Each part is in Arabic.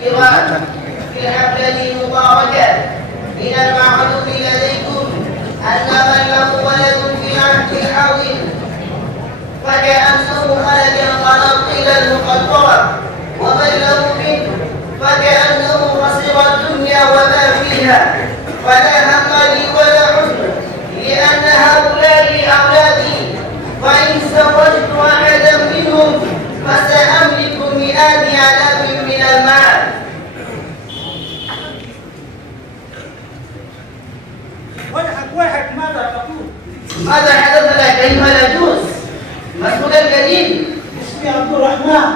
في الحفلة المباركة من المعلوم لديكم أن من له ولد في العهد الحاضر فكأنه ملك القناطير المقطرة، ومن له بنت فكأنه خسر الدنيا وما فيها، فلا هم لي ولا حزن لأن هؤلاء أولادي، فإن زوجت أحدا منهم فسأملك مئات آلاف من المال. ويحك ماذا تقول؟ ماذا حدث لك أيها العجوز؟ ما اسمك الكريم؟ اسمي عبد الرحمن.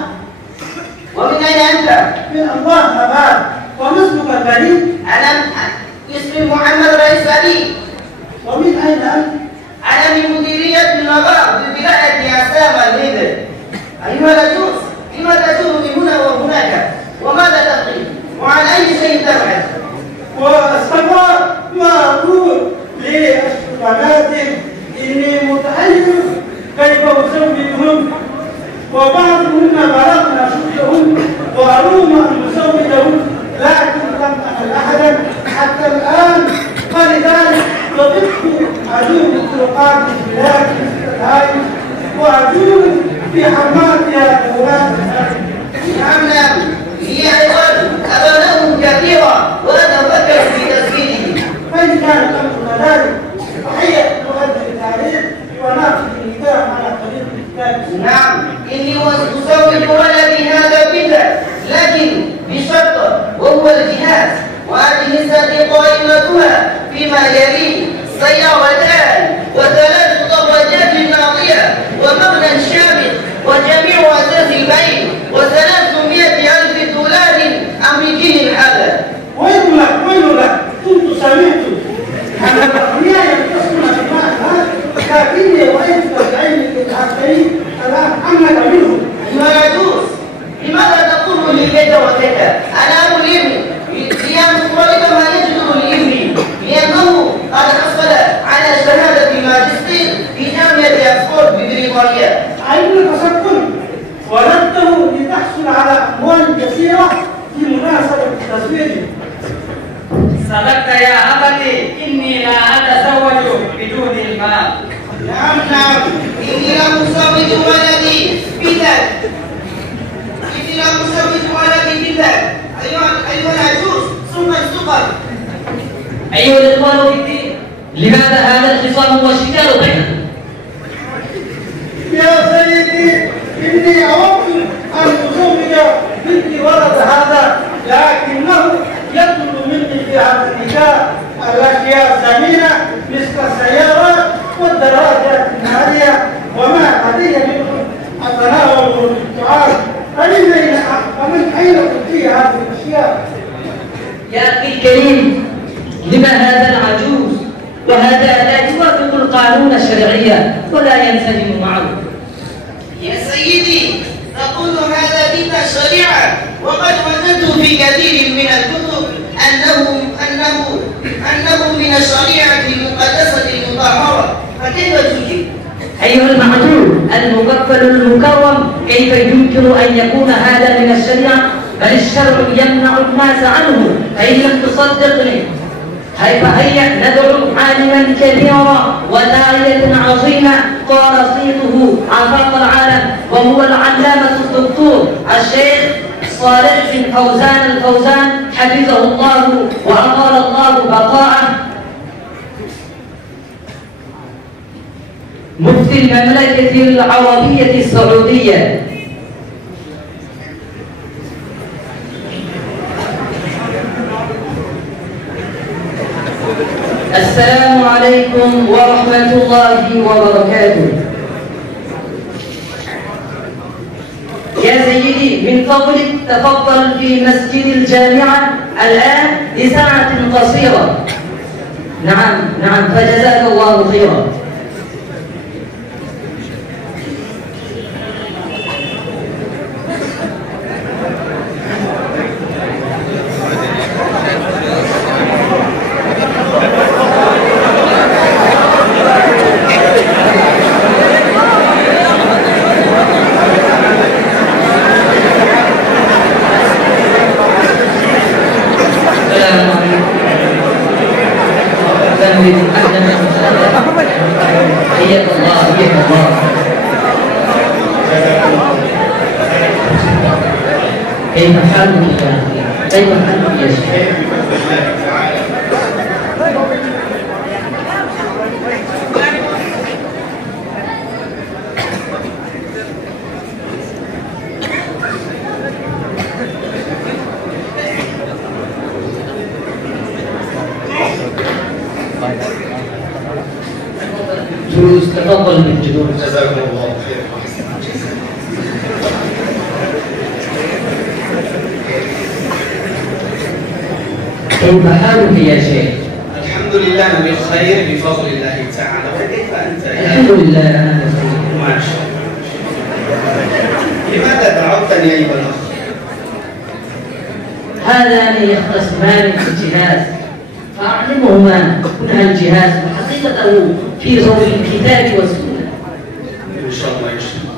ومن أين أنت؟ من الله أباك. وما اسمك الكريم؟ أنا اسمي محمد رئيس علي. ومن أين أنت؟ أنا من مديرية النظام بولاية عسام الميدان. أيها العجوز، لما تدور من هنا وهناك؟ وماذا تبغي؟ وعن أي شيء تبحث؟ والسماء ما أقول لي بناتي إني متحير كيف أزوجهم، وبعضهن بلغن شدهن وأروم أن أزوجهن، لكن لم أجد أحدا حتى الآن، فلذلك وقفت أجول الطرقات البلاد الهائل وأجول في حماتها الأولاد. نعم، هي أيضا أبناء كثيرة وأنا أفكر في تزويجه. فإن كان الأمر كذلك فهي تؤدي التعريف ونأخذ النكاح على طريق الكتاب. نعم، إني أزوج ولدي هذا بنتا، لكن بشرط وهو الجهاز، وهذه النساء قائمتها فيما يلي سيارتان وثلاث دراجات ناضية ومبنى شامخ وجميع أساس البيت و300,000 دولار أمريكي هذا. ويل لك كنت سمعت أن الأغنياء يقتصون دماءها، لكني رأيتك بعيني الحقين الآن أنك منهم. أيها العجوز، لماذا تقول لي كذا وكذا؟ أنا أريد لأن ولد ما يجدر لابني، لأنه قد حصل على شهادة ماجستير في جامعة أكسفورد ببريطانيا. عينك سكن ولدته لتحصل على أموال كثيرة في مناسبة التزويج. صدقت يا أبتي، إني لا أتزوج بدون المال. نعم، إني لم أزوج ولدي بذاك. أيها العجوز، ثم السقر. أيها الإخوان في الدين، لماذا هذا الخصام والشكال بيننا؟ يا سيدي، إني أردت أن أزوج بنتي ولد هذا، لكنه يطلب مني في هذا النكاح الأشياء الثمينة مثل السيارات والدراجات النارية وما هدي منهم أتناول الطعام. فمن أين تؤتي هذه الأشياء؟ يا أخي الكريم، لما هذا العجوز؟ وهذا لا يوافق القانون الشرعي ولا ينسجم معه. يا سيدي، تقول هذا ضد الشريعة، وقد وجدت في كثير من الكتب أنه من الشريعة المقدسة المطهرة، فكيف تجيب؟ أيها المعجوز المغفل المكرم، كيف يمكن أن يكون هذا من الشريعة؟ بل الشرع يمنع الناس عنه، فإن لم تصدقني فهيا ندعو عالما كبيرا وداعية عظيما قال صيته آفاق العالم، وهو العلامة الدكتور الشيخ صالح بن فوزان الفوزان حفظه الله وأطال الله بقاءه، مفتي المملكة العربية السعودية. السلام عليكم ورحمة الله وبركاته. يا سيدي، من فضلك تفضل في مسجد الجامعة الآن لساعة قصيرة. نعم، فجزاك الله خيرا. كيف حالك يا أخي؟ كيف حالك يا شيخ؟ جلوس، تفضل بالجلوس. جزاكم الله خير. كيف حالك يا شيخ؟ الحمد لله بخير بفضل الله تعالى. وكيف انت؟ الحمد لله أنا بخير. ما شاء الله. لماذا دعوتني ايها الاخ؟ هذان يختصمان في الجهاز فأعلمهما كنها الجهاز وحقيقته في ضوء الكتاب والسنة. ان شاء الله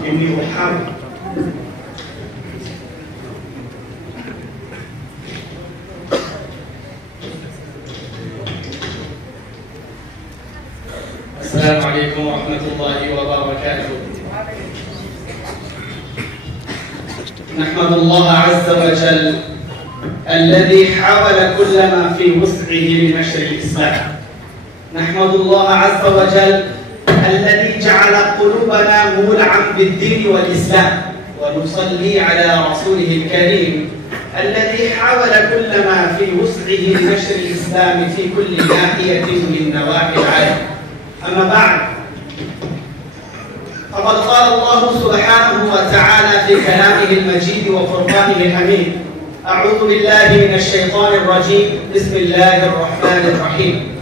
اني احاول. السلام عليكم ورحمة الله وبركاته. نحمد الله عز وجل الذي حاول كل ما في وسعه لنشر الإسلام. نحمد الله عز وجل الذي جعل قلوبنا مولعا بالدين والإسلام، ونصلي على رسوله الكريم الذي حاول كل ما في وسعه لنشر الإسلام في كل ناحية من نواحي العالم. أما بعد، فقد قال الله سبحانه وتعالى في كلامه المجيد وفرقانه الحميد: أعوذ بالله من الشيطان الرجيم، بسم الله الرحمن الرحيم.